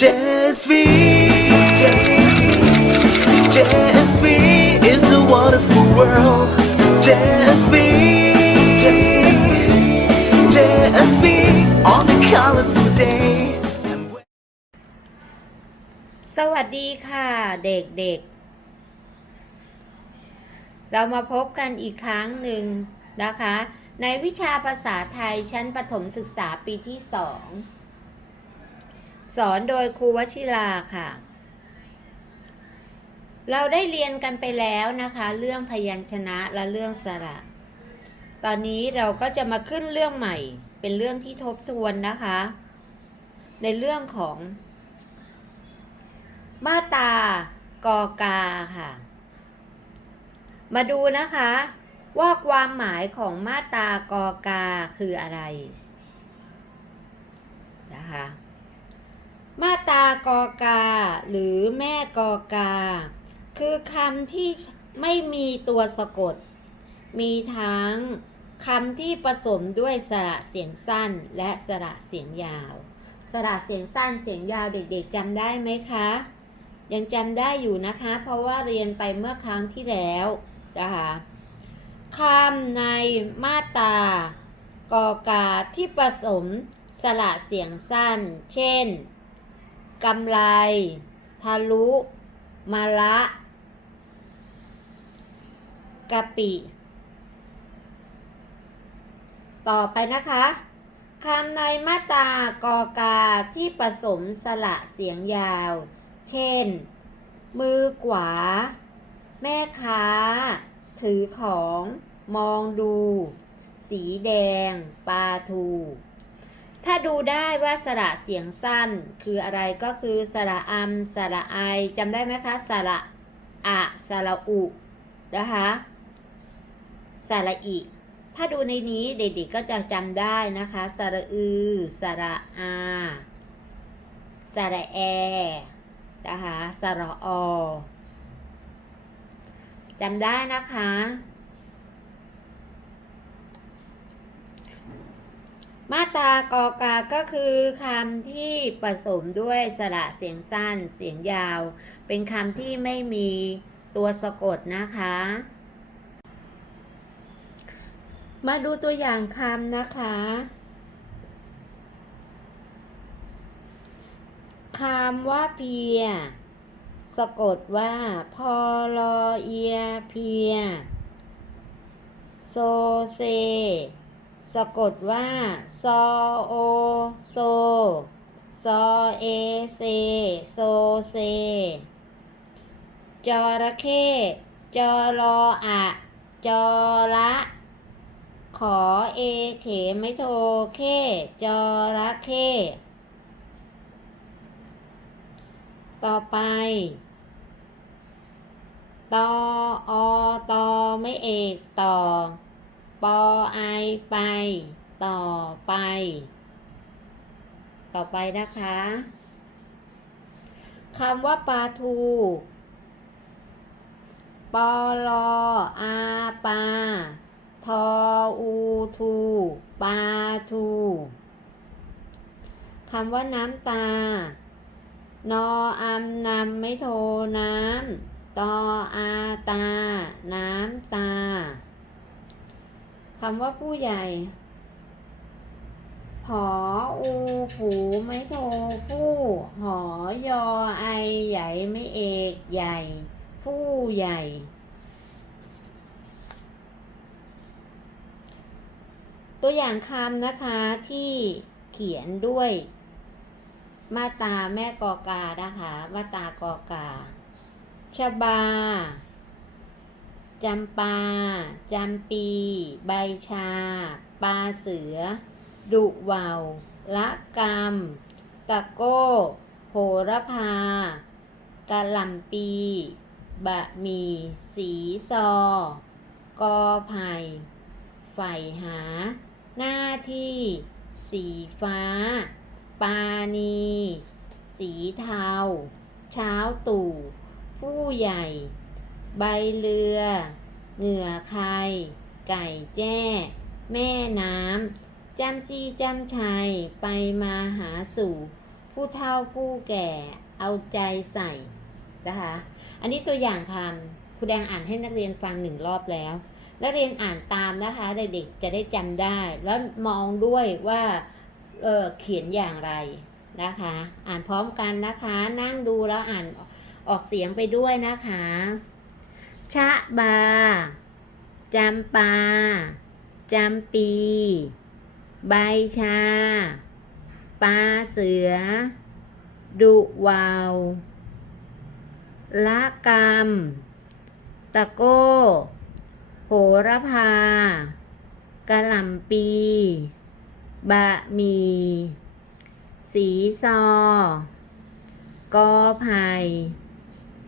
JSV JSV is a wonderful world JSV JSV on a colorful day สวัสดีค่ะ เด็กๆ เรามาพบกันอีกครั้งหนึ่งนะคะ ในวิชาภาษาไทยชั้นประถมศึกษาปีที่สอง สอนโดยครูวชิราค่ะ เราได้เรียนกันไปแล้วนะคะ เรื่องพยัญชนะและเรื่องสระ ตอนนี้เราก็จะมาขึ้นเรื่องใหม่ เป็นเรื่องที่ทบทวนนะคะ ในเรื่องของ มาตากอกาค่ะ มาดูนะคะ ว่าความหมายของมาตากอกาคืออะไรนะคะ มาตากอกา หรือแม่กอกา คือคำที่ไม่มีตัวสะกด มีทั้งคำที่ผสมด้วยสระเสียงสั้นและสระเสียงยาว สระเสียงสั้นเสียงยาวเด็กๆจำได้ไหมคะ ยังจำได้อยู่นะคะ เพราะว่าเรียนไปเมื่อครั้งที่แล้วนะคะคำในมาตากอกาที่ผสมสระเสียงสั้น เช่น กำไร ทะลุ มาละกะปิ ต่อไปนะคะคำในมาตรากอกาที่ผสมสระเสียงยาว เช่น มือขวา แม่ค้า ถือของ มองดู สีแดง ปลาทู ถ้าดูได้ว่าสระเสียงสั้นคืออะไรก็คือสระอัมสระไอจำได้ไหมคะสระอะสระอุนะคะสระอิถ้าดูในนี้เด็กๆก็จะจำได้นะคะสระอือสระอาสระแอนะคะสระอจำได้นะคะ มาตรากอกาก็คือคำที่ผสมด้วยสระเสียงสั้นเสียงยาว เป็นคำที่ไม่มีตัวสะกดนะคะ มาดูตัวอย่างคำนะคะคำว่าเพีย สะกดว่าพอลอเอียเพีย โซเซ สะกดว่า ซอโอ โซ ซอเอเซ โซเซ จระเข้จอรออะจอละขอเอเขไม่โทเข้จอระเข้ต่อไป ตออตอไม่เอกต่อ ปอไอไป ต่อไป ต่อไปนะคะคำว่าปลาทูปอลออาปาทออูทูปลาทูคำว่าน้ำตา นออัมนำไม่โทน้ำตออาตา น้ำตา คำว่าผู้ใหญ่หออูผูไม่โทผู้หอยอไอใหญ่ไม่เอกใหญ่ ผู้ใหญ่ตัวอย่างคำนะคะที่เขียนด้วย มาตาแม่กอกานะคะ มาตากอกาชบา จำปา จำปี ใบชา ปลาเสือ ดุวาวละกรรม ตะโก้ โหระพากะหล่ำปี บะหมี่ สีซอ กอไผ่ไฝ่หา หน้าที่ สีฟ้า ปานี สีเทา เช้าตู่ ผู้ใหญ่ ใบเรือ เหงื่อใคร ไก่แจ้ แม่น้ำจำจีจำชัย ไปมาหาสู่ ผู้เฒ่าผู้แก่ เอาใจใส่นะคะ อันนี้ตัวอย่างคำครูแดงอ่านให้นักเรียนฟังหนึ่งรอบแล้ว นักเรียนอ่านตามนะคะ เด็กๆจะได้จำได้ แล้วมองด้วยว่าเออเขียนอย่างไรนะคะ อ่านพร้อมกันนะคะ นั่งดูแล้วอ่านออกเสียงไปด้วยนะคะ ชะบา จำปา จำปี ใบชา ปลาเสือ ดุวาวละกรรม ตะโก้ โหระพากะหล่ำปี บะหมี่สีซอ กอไผ่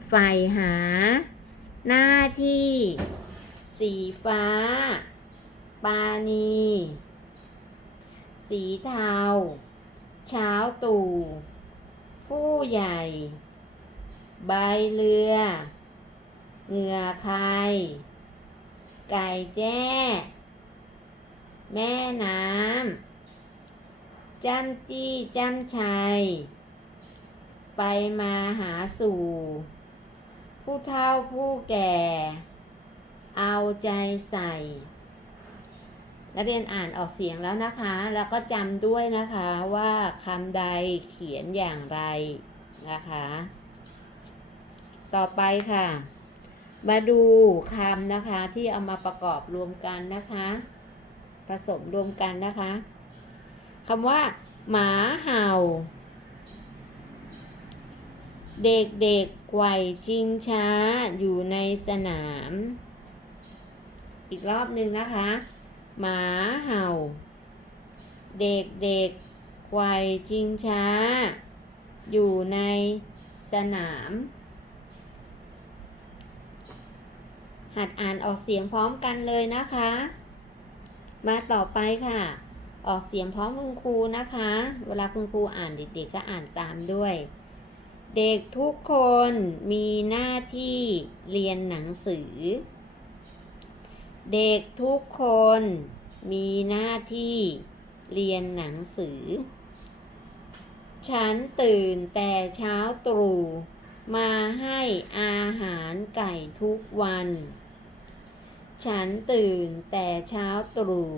ไฟหา หน้าที่ สีฟ้า ปานี สีเทา เช้าตู่ ผู้ใหญ่ ใบเรือ เหงื่อใคร ไก่แจ้ แม่น้ำจำจี้จำชัย ไปมาหาสู่ ผู้เฒ่าผู้แก่ เอาใจใส่ นักเรียนอ่านออกเสียงแล้วนะคะ แล้วก็จำด้วยนะคะว่าคำใดเขียนอย่างไรนะคะ ต่อไปค่ะ มาดูคำนะคะที่เอามาประกอบรวมกันนะคะ ผสมรวมกันนะคะคำว่า หมาเห่า เด็กๆไกวจิงช้าอยู่ในสนาม อีกรอบหนึ่งนะคะ หมาเห่า เด็กๆไกวจิงช้า อยู่ในสนาม หัดอ่านออกเสียงพร้อมกันเลยนะคะ มาต่อไปค่ะ ออกเสียงพร้อมคุณครูนะคะ เวลาคุณครูอ่านเด็กๆก็อ่านตามด้วย เด็กทุกคนมีหน้าที่เรียนหนังสือ เด็กทุกคนมีหน้าที่เรียนหนังสือ ฉันตื่นแต่เช้าตรู่มาให้อาหารไก่ทุกวัน ฉันตื่นแต่เช้าตรู่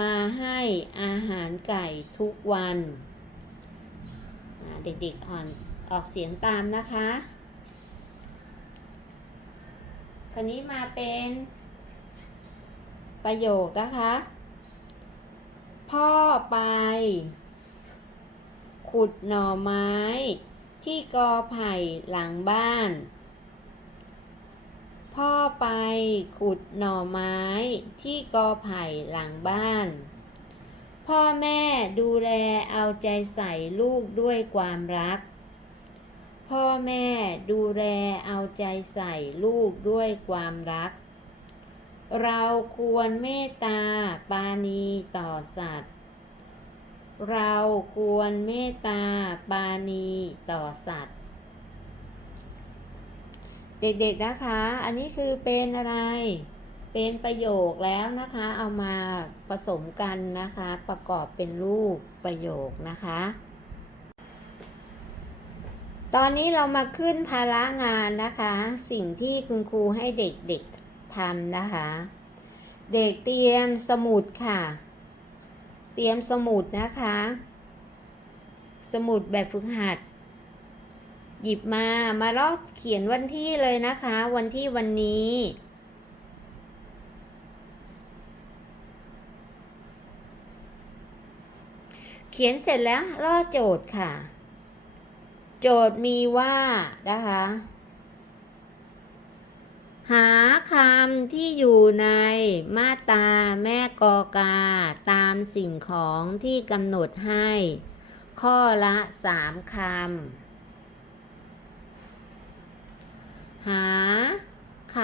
มาให้อาหารไก่ทุกวัน เด็กๆอ่อน ออกเสียงตามนะคะคราวนี้มาเป็นประโยคนะคะ พ่อไป ขุดหน่อไม้ ที่กอไผ่หลังบ้าน พ่อไปขุดหน่อไม้ ที่กอไผ่หลังบ้าน พ่อแม่ดูแลเอาใจใส่ลูกด้วยความรัก พ่อแม่ดูแลเอาใจใส่ลูกด้วยความรัก เราควรเมตตาปาณีต่อสัตว์ เราควรเมตตาปาณีต่อสัตว์ เด็กๆนะคะ อันนี้คือเป็นอะไร เป็นประโยคแล้วนะคะ เอามาผสมกันนะคะ ประกอบเป็นรูปประโยคนะคะ ตอนนี้เรามาขึ้นภาระงานนะคะ สิ่งที่คุณครูให้เด็กๆทำนะคะ เด็กเตรียมสมุดค่ะ เตรียมสมุดนะคะ สมุดแบบฝึกหัด หยิบมามาลอกเขียนวันที่เลยนะคะ วันที่วันนี้เขียนเสร็จแล้วลอกโจทย์ค่ะ โจทย์มีว่านะคะ หาคำที่อยู่ในมาตาแม่กอกา ตามสิ่งของที่กำหนดให้ ข้อละสามคำ หาค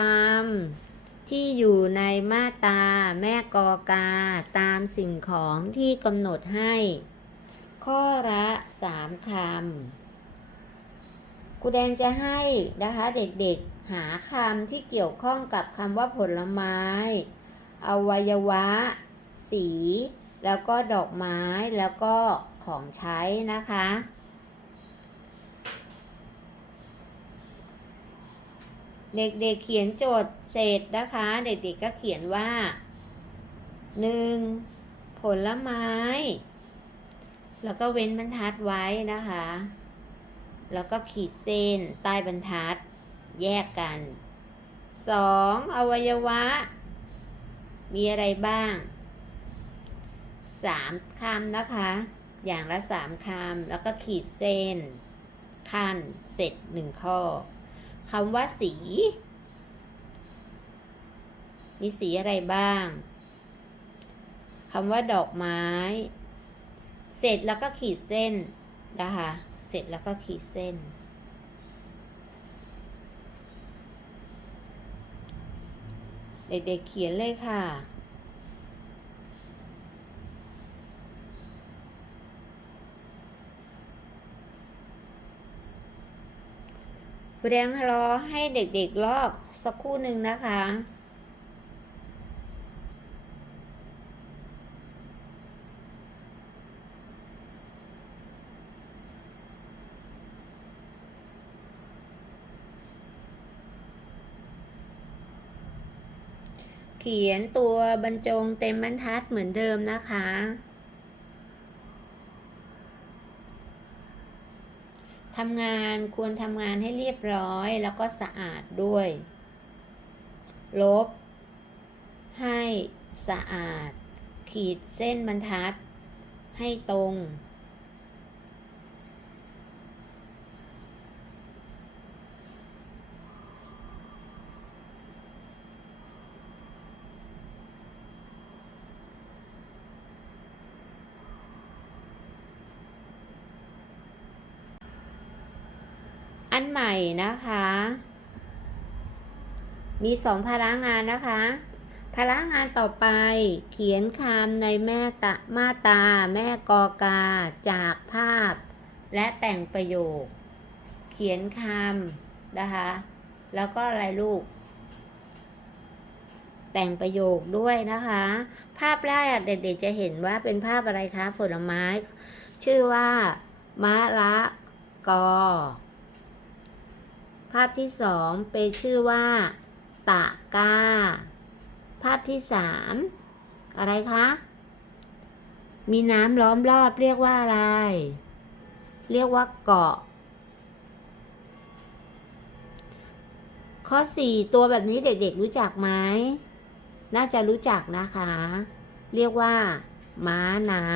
ำที่อยู่ในมาตาแม่กอกา ตามสิ่งของที่กำหนดให้ ข้อละสามคำ ครูแดงจะให้นะคะเด็กๆหาคำที่เกี่ยวข้องกับคำว่าผลไม้ อวัยวะ สี แล้วก็ดอกไม้แล้วก็ของใช้นะคะ เด็กๆเขียนโจทย์เสร็จนะคะ เด็กๆก็เขียนว่าหนึ่งผลไม้ แล้วก็เว้นบรรทัดไว้นะคะ แล้วก็ขีดเส้นใต้บรรทัด แยกกันสองอวัยวะ มีอะไรบ้างสามคำนะคะ อย่างละสามคำแล้วก็ขีดเส้น ขั้นเสร็จหนึ่งข้อคำว่าสี มีสีอะไรบ้างคำว่าดอกไม้ เสร็จแล้วก็ขีดเส้นนะคะ เสร็จแล้วก็ขีดเส้น เด็กๆเขียนเลยค่ะครูแดงรอให้เด็กๆลอกสักครู่หนึ่งนะคะ เขียนตัวบรรจงเต็มบรรทัดเหมือนเดิมนะคะ ทำงานควรทำงานให้เรียบร้อยแล้วก็สะอาดด้วย ลบ ให้สะอาด ขีดเส้นบรรทัด ให้ตรง อั นะคะ มีสองภาระงานนะคะภาระงานต่อไป เขียนคำในแม่ตะมาตา แม่กอกา จากภาพ และแต่งประโยค เขียนคำนะคะ แล้วก็อะไรลูกแต่งประโยคด้วยนะคะ ภาพแรกเด็กๆจะเห็นว่าเป็นภาพอะไรคะ ผลไม้ ชื่อว่ามะละกอ ภาพที่สองเป็นชื่อว่าตะกาภาพที่สามอะไรคะ มีน้ำล้อมรอบเรียกว่าอะไร เรียกว่าเกาะ ข้อสี่ตัวแบบนี้เด็กๆรู้จักไหม น่าจะรู้จักนะคะ เรียกว่า ม้าน้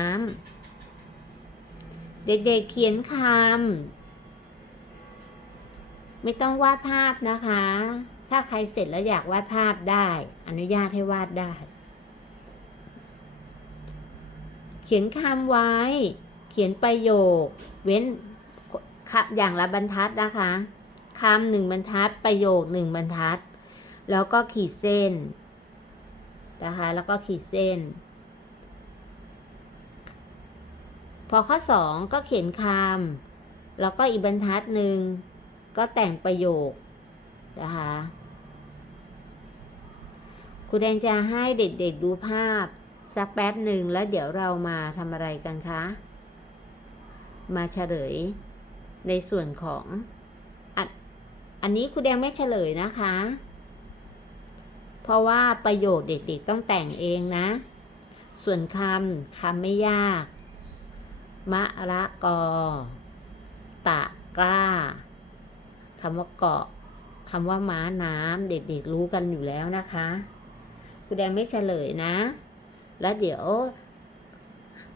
ำ เด็กๆเขียนคำ ไม่ต้องวาดภาพนะคะ ถ้าใครเสร็จแล้วอยากวาดภาพได้ อนุญาตให้วาดได้ เขียนคำไว้ เขียนประโยค เว้นอย่างละบรรทัดนะคะคำหนึ่งบรรทัด ประโยคหนึ่งบรรทัด แล้วก็ขีดเส้นนะคะ แล้วก็ขีดเส้น พอข้อสองก็เขียนคำแล้วก็อีกบรรทัดหนึ่ง ก็แต่งประโยคนะคะครูแดงจะให้เด็กๆดูภาพ สักแป๊บหนึ่งแล้วเดี๋ยวเรามาทำอะไรกันคะ มาเฉลย ในส่วนของอันอันนี้ครูแดงไม่เฉลยนะคะ เพราะว่าประโยคเด็กๆต้องแต่งเองนะ ส่วนคำคำไม่ยาก มะระกอ ตะกล้า คำว่าเกาะคำว่าม้าน้ำเด็กๆรู้กันอยู่แล้วนะคะครูแดงไม่เฉลยนะ แล้วเดี๋ยว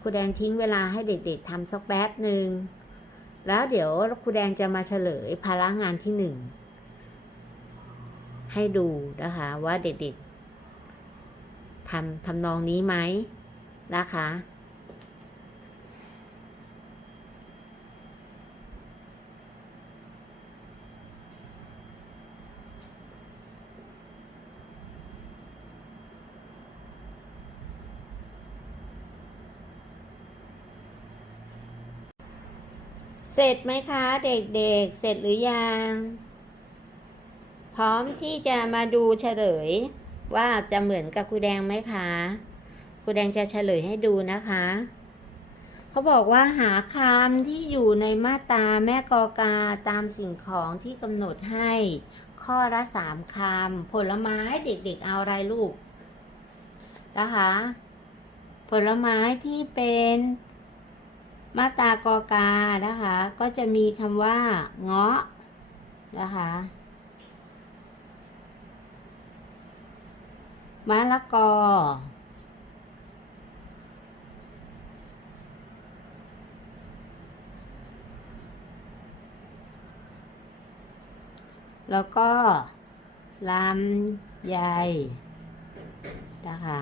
ครูแดงทิ้งเวลาให้เด็ก ๆทำสักแป๊บหนึ่งแล้วเดี๋ยวครูแดงจะมาเฉลยภาระงานที่หนึ่งให้ดูนะคะว่าเด็กๆทำทำนองนี้ไหมนะคะ เสร็จไหมคะเด็กๆ เสร็จหรือยัง พร้อมที่จะมาดูเฉลย ว่าจะเหมือนกับครูแดงไหมคะครูแดงจะเฉลยให้ดูนะคะ เขาบอกว่าหาคำที่อยู่ในมาตราแม่กอกาตามสิ่งของที่กำหนดให้ ข้อละสามคำผลไม้เด็กๆเอาอะไรลูกนะคะ ผลไม้ที่เป็น มาตรากอกานะคะ ก็จะมีคำว่า เงาะนะคะมะละกอ แล้วก็ลำไยนะคะ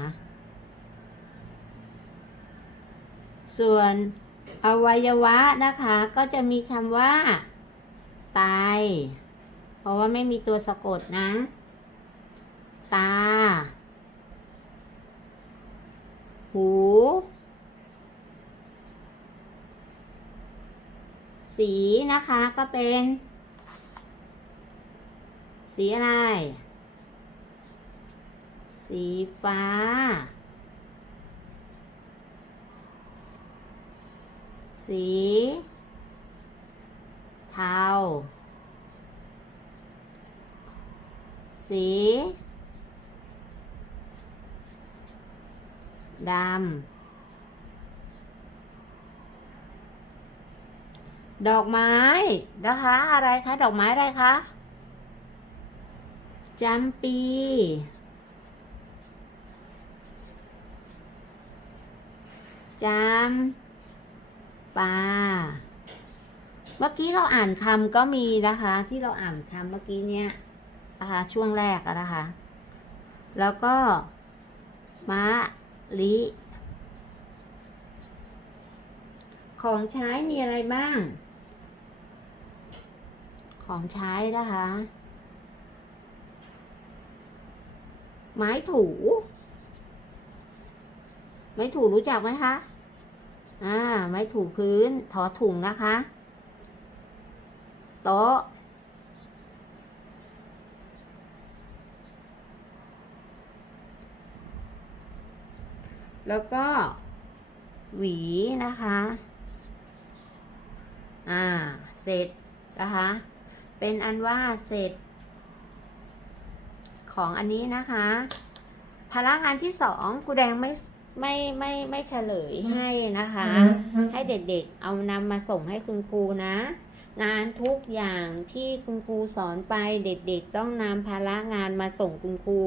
ส่วน อวัยวะนะคะ ก็จะมีคำว่า ไต เพราะว่าไม่มีตัวสะกดนะ ตา หู สีนะคะก็เป็น สีอะไร สีฟ้า สี เทา สีดำ ดอกไม้นะคะ อะไรคะ ดอกไม้อะไรคะจำปี จำ ปาเมื่อกี้เราอ่านคำก็มีนะคะ ที่เราอ่านคำเมื่อกี้เนี้ยนะคะช่วงแรกนะคะ แล้วก็มะลิของใช้มีอะไรบ้าง ของใช้นะคะ ไม้ถู ไม้ถูรู้จักไหมคะ อ่า ไม้ถูพื้น ถอถุงนะคะ โต๊ะ แล้วก็ หวีนะคะ อ่า เสร็จนะคะ เป็นอันว่าเสร็จ ของอันนี้นะคะ ภาระงานที่สองครูแดงไม่ ไม่ไม่ไม่เฉลยให้นะคะ ให้เด็กๆเอานำมาส่งให้คุณครูนะ งานทุกอย่างที่คุณครูสอนไปเด็กๆต้องนำภาระงานมาส่งคุณครู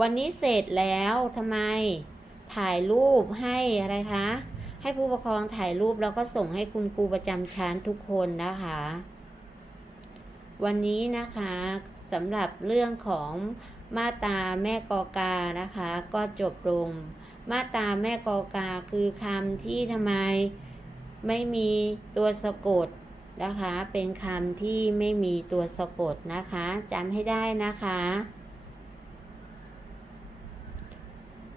วันนี้เสร็จแล้วทำไมถ่ายรูปให้อะไรคะ ให้ผู้ปกครองถ่ายรูปแล้วก็ส่งให้คุณครูประจำชั้นทุกคนนะคะ วันนี้นะคะสำหรับเรื่องของมาตราแม่กอกานะคะ ก็จบลง มาตาแม่กอกาคือคำที่ทำไมไม่มีตัวสะกดนะคะ เป็นคำที่ไม่มีตัวสะกดนะคะจำให้ได้นะคะ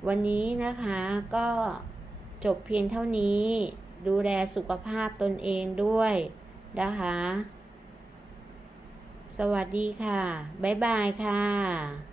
วันนี้นะคะก็จบเพียงเท่านี้ ดูแลสุขภาพตนเองด้วยนะคะ สวัสดีค่ะ บ๊ายบายค่ะ